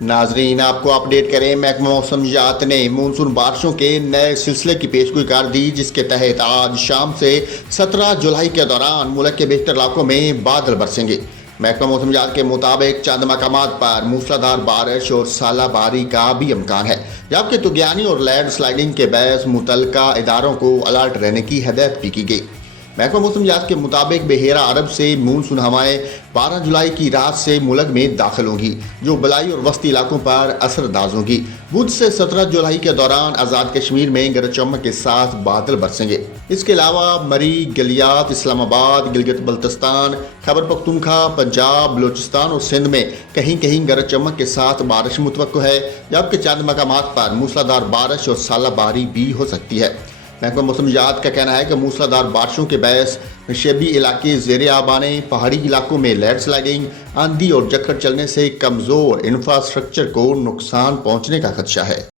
ناظرین، آپ کو اپڈیٹ کریں، محکمہ موسمیات نے مونسون بارشوں کے نئے سلسلے کی پیشگوئی کر دی، جس کے تحت آج شام سے 17 جولائی کے دوران ملک کے بیشتر علاقوں میں بادل برسیں گے۔ محکمہ موسمیات کے مطابق چند مقامات پر موسلادھار بارش اور ژالہ باری کا بھی امکان ہے، جبکہ طوفانی اور لینڈ سلائیڈنگ کے باعث متعلقہ اداروں کو الرٹ رہنے کی ہدایت بھی کی گئی۔ محکمہ موسمیات کے مطابق بحیرہ عرب سے مونسون ہوائیں 12 جولائی کی رات سے ملک میں داخل ہوں گی، جو بلائی اور وسطی علاقوں پر اثر انداز ہوں گی۔ بدھ سے 17 جولائی کے دوران آزاد کشمیر میں گرج چمک کے ساتھ بادل برسیں گے۔ اس کے علاوہ مری، گلیات، اسلام آباد، گلگت بلتستان، خیبر پختونخوا، پنجاب، بلوچستان اور سندھ میں کہیں کہیں گرج چمک کے ساتھ بارش متوقع ہے، جبکہ چند مقامات پر موسلادھار بارش اور ژالہ باری بھی ہو سکتی ہے۔ محکمہ موسمیات کا کہنا ہے کہ موسلادھار بارشوں کے باعث نشیبی علاقے زیر آب آنے، پہاڑی علاقوں میں لینڈ سلائیڈنگ، آندھی اور جھکڑ چلنے سے کمزور انفراسٹرکچر کو نقصان پہنچنے کا خدشہ ہے۔